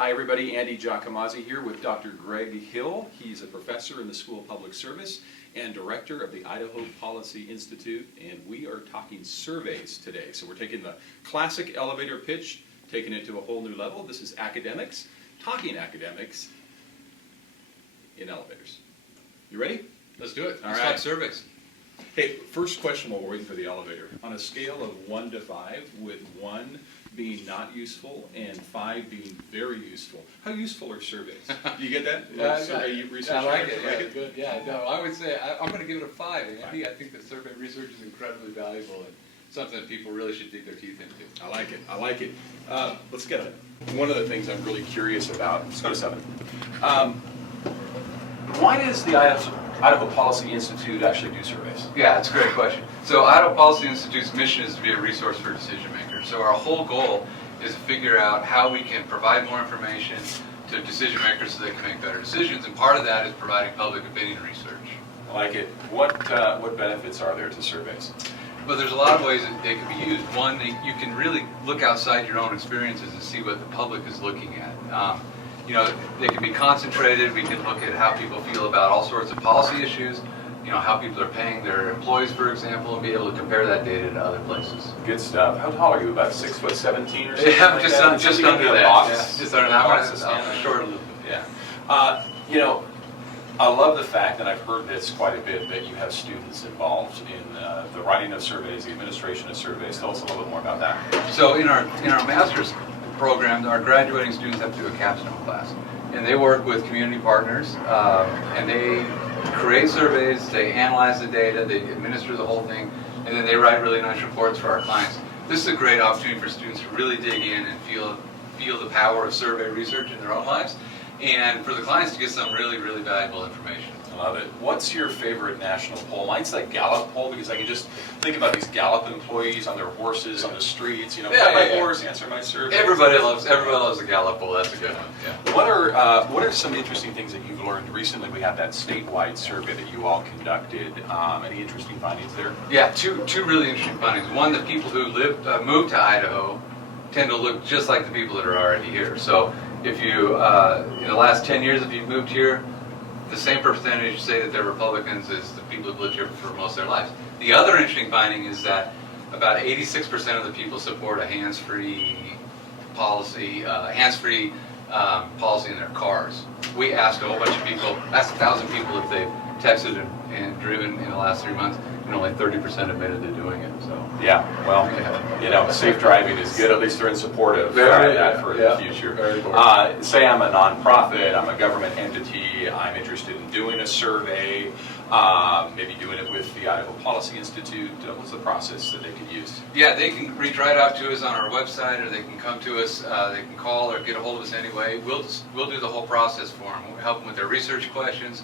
Hi everybody, Andy Giacomazzi here with Dr. Greg Hill. He's a professor in the School of Public Service and director of the Idaho Policy Institute, and we are talking surveys today. So we're taking the classic elevator pitch, taking it to a whole new level. This is academics, talking academics in elevators. You ready? Let's do it. All Let's right. talk surveys. Hey, first question while we're waiting for the elevator. On a scale of 1 to 5, with 1 being not useful and 5 being very useful, how useful are surveys? Do you get that? Survey research? I like it. Yeah, good. Yeah, no, I would say I'm going to give it a 5, Andy. I think that survey research is incredibly valuable and something that people really should dig their teeth into. I like it. I like it. Let's get it. One of the things I'm really curious about. Let's go to 7. Why does the Idaho Policy Institute actually do surveys? Yeah, it's a great question. So Idaho Policy Institute's mission is to be a resource for decision makers. So our whole goal is to figure out how we can provide more information to decision makers so they can make better decisions, and part of that is providing public opinion research. I like it. What benefits are there to surveys? But there's a lot of ways that they can be used. One, you can really look outside your own experiences and see what the public is looking at. You know, they can be concentrated. We can look at how people feel about all sorts of policy issues. You know, how people are paying their employees, for example, and be able to compare that data to other places. Good stuff. How tall are you? About 6'17" or something? Yeah, like just that? just under that. Yeah, just under that. I'm short a little bit. Yeah. You know, I love the fact, and I've heard this quite a bit, that you have students involved in the writing of surveys, the administration of surveys. Tell us a little bit more about that. So in our master's program, our graduating students have to do a capstone class, and they work with community partners, and they create surveys, they analyze the data, they administer the whole thing, and then they write really nice reports for our clients. This is a great opportunity for students to really dig in and feel the power of survey research in their own lives, and for the clients to get some really, really valuable information. I love it. What's your favorite national poll? Mine's the Gallup poll, because I can just think about these Gallup employees on their horses on the streets. You know, my horse, answer my survey. Everybody loves the Gallup poll. That's a good one. Yeah. What are some interesting things that you've learned recently? We had that statewide survey that you all conducted. Any interesting findings there? Yeah, two really interesting findings. One, that people who moved to Idaho tend to look just like the people that are already here. So if you, in the last 10 years, if you've moved here, the same percentage say that they're Republicans as the people who've lived here for most of their lives. The other interesting finding is that about 86% of the people support a hands-free policy, policy in their cars. We asked a whole bunch of people, asked 1,000 people if they've texted and driven in the last 3 months, and only 30% admitted to doing it. So yeah, well, you know, safe driving is good. At least they're in support of that for the future. Say I'm a nonprofit, I'm a government entity, I'm interested in doing a survey, maybe doing it with the Idaho Policy Institute. What's the process that they could use? Yeah, they can reach right out to us on our website, or they can come to us. They can call or get a hold of us anyway. We'll do the whole process for them. We'll help them with their research questions,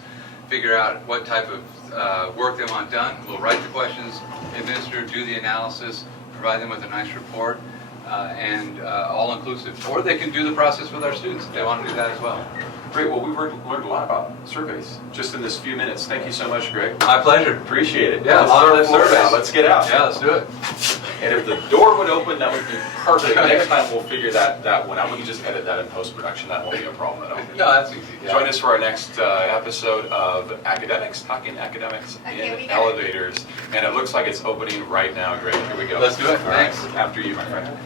figure out what type of work they want done. We'll write the questions, administer, do the analysis, provide them with a nice report, and all-inclusive. Or they can do the process with our students if they want to do that as well. Great. Well, we've learned a lot about surveys just in this few minutes. Thank you so much, Greg. My pleasure. Appreciate it. Yeah, let's surveys. Let's get out. Yeah, let's do it. And if the door would open, that would be perfect. Next time we'll figure that one out. We can just edit that in post-production. That won't be a problem at all. No, that's easy. Yeah. Join us for our next episode of Academics, talking academics in elevators. And it looks like it's opening right now, Greg. Here we go. Let's do it. All right. Thanks. After you, my friend.